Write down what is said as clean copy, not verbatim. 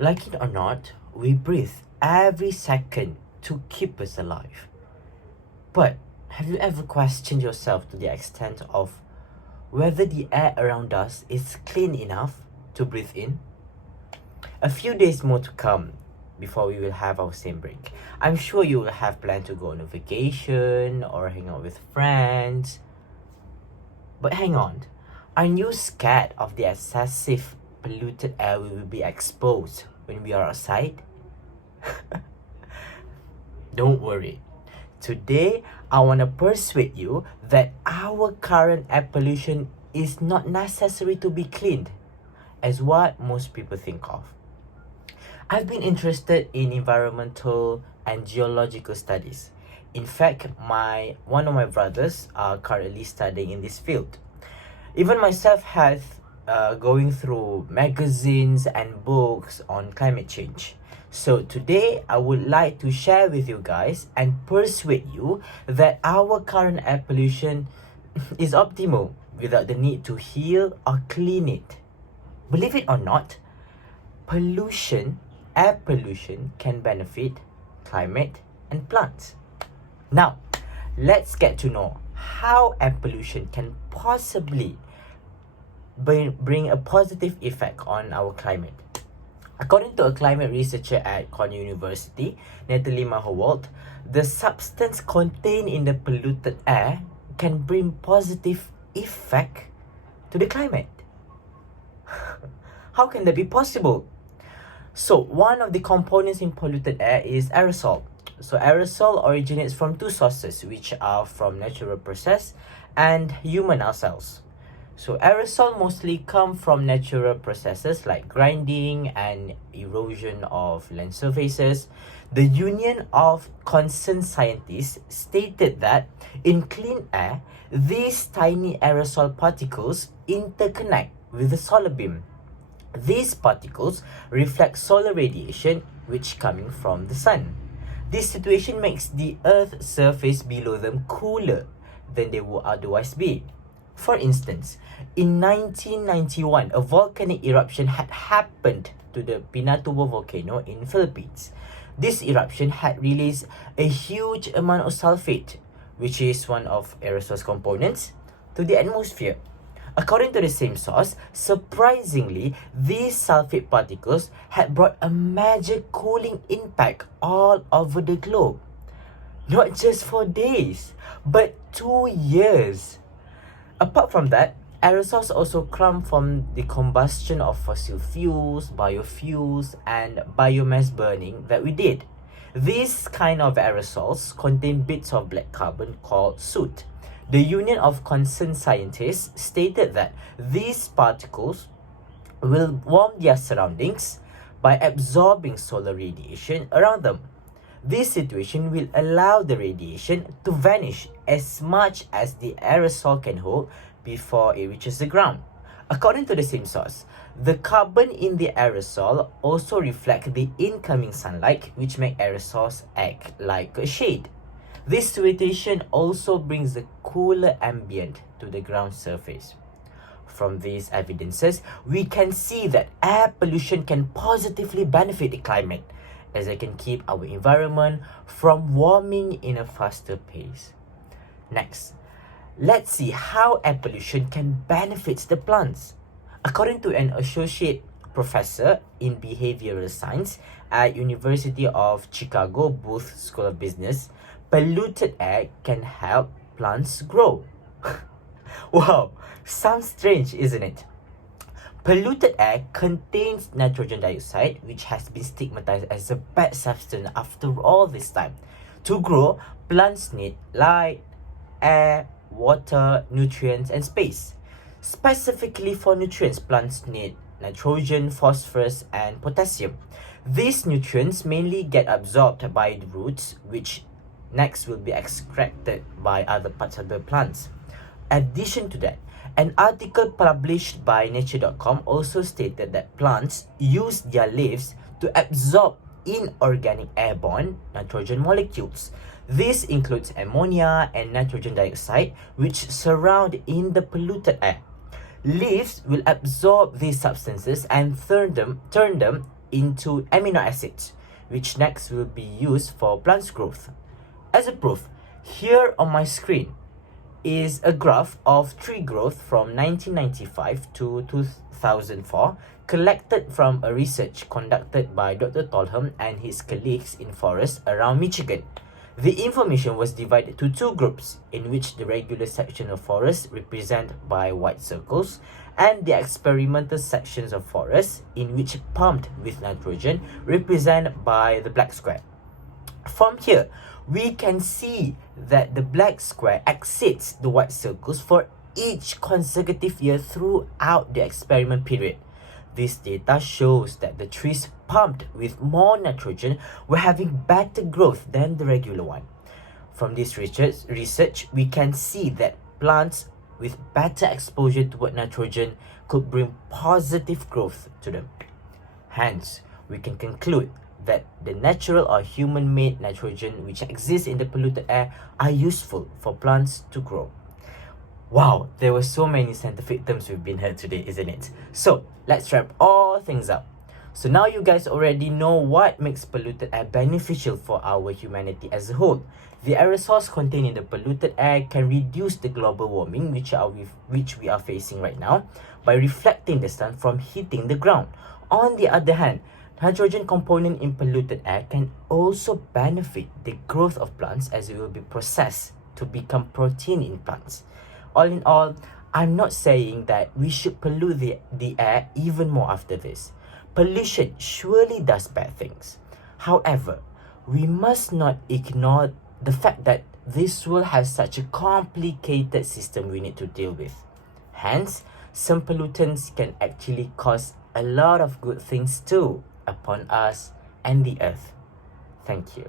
Like it or not, we breathe every second to keep us alive. But have you ever questioned yourself to the extent of whether the air around us is clean enough to breathe in? A few days more to come before we will have our same break. I'm sure you will have planned to go on a vacation or hang out with friends. But hang on, aren't you scared of the excessive polluted air we will be exposed when we are outside? Don't worry. Today, I want to persuade you that our current air pollution is not necessary to be cleaned, as what most people think of. I've been interested in environmental and geological studies. In fact, one of my brothers are currently studying in this field. Even myself has going through magazines and books on climate change. So today, I would like to share with you guys and persuade you that our current air pollution is optimal without the need to heal or clean it. Believe it or not, air pollution can benefit climate and plants. Now, let's get to know how air pollution can possibly bring a positive effect on our climate. According to a climate researcher at Cornell University, Natalie Mahowald, the substance contained in the polluted air can bring positive effect to the climate. How can that be possible? So, one of the components in polluted air is aerosol. So, aerosol originates from two sources, which are from natural process and human ourselves. So, aerosol mostly come from natural processes like grinding and erosion of land surfaces. The Union of Concerned Scientists stated that in clean air, these tiny aerosol particles interconnect with the solar beam. These particles reflect solar radiation which coming from the sun. This situation makes the Earth's surface below them cooler than they would otherwise be. For instance, in 1991, a volcanic eruption had happened to the Pinatubo volcano in Philippines. This eruption had released a huge amount of sulfate, which is one of aerosol's components, to the atmosphere. According to the same source, surprisingly, these sulfate particles had brought a major cooling impact all over the globe. Not just for days, but 2 years. Apart from that, aerosols also come from the combustion of fossil fuels, biofuels, and biomass burning that we did. These kind of aerosols contain bits of black carbon called soot. The Union of Concerned Scientists stated that these particles will warm their surroundings by absorbing solar radiation around them. This situation will allow the radiation to vanish as much as the aerosol can hold before it reaches the ground. According to the same source, the carbon in the aerosol also reflect the incoming sunlight, which make aerosols act like a shade. This situation also brings a cooler ambient to the ground surface. From these evidences, we can see that air pollution can positively benefit the climate, as it can keep our environment from warming in a faster pace. Next, let's see how air pollution can benefit the plants. According to an associate professor in behavioral science at University of Chicago Booth School of Business, polluted air can help plants grow. Wow, sounds strange, isn't it? Polluted air contains nitrogen dioxide, which has been stigmatized as a bad substance after all this time. To grow, plants need light, air, water, nutrients, and space. Specifically for nutrients, plants need nitrogen, phosphorus, and potassium. These nutrients mainly get absorbed by the roots, which next will be extracted by other parts of the plants. Addition to that, an article published by Nature.com also stated that plants use their leaves to absorb inorganic airborne nitrogen molecules. This includes ammonia and nitrogen dioxide, which surround in the polluted air. Leaves will absorb these substances and turn them into amino acids, which next will be used for plants' growth. As a proof, here on my screen is a graph of tree growth from 1995 to 2004, collected from a research conducted by Dr. Tolham and his colleagues in forests around Michigan. The information was divided to two groups, in which the regular section of forest represented by white circles, and the experimental sections of forest, in which pumped with nitrogen, represented by the black square. From here, we can see that the black square exceeds the white circles for each consecutive year throughout the experiment period. This data shows that the trees pumped with more nitrogen were having better growth than the regular one. From this research, we can see that plants with better exposure toward nitrogen could bring positive growth to them. Hence, we can conclude that the natural or human-made nitrogen which exists in the polluted air are useful for plants to grow. Wow, there were so many scientific terms we've been heard today, isn't it? So, let's wrap all things up. So now you guys already know what makes polluted air beneficial for our humanity as a whole. The aerosols contained in the polluted air can reduce the global warming which we are facing right now by reflecting the sun from hitting the ground. On the other hand, nitrogen component in polluted air can also benefit the growth of plants as it will be processed to become protein in plants. All in all, I'm not saying that we should pollute the air even more after this. Pollution surely does bad things. However, we must not ignore the fact that this will have such a complicated system we need to deal with. Hence, some pollutants can actually cause a lot of good things too upon us and the earth. Thank you.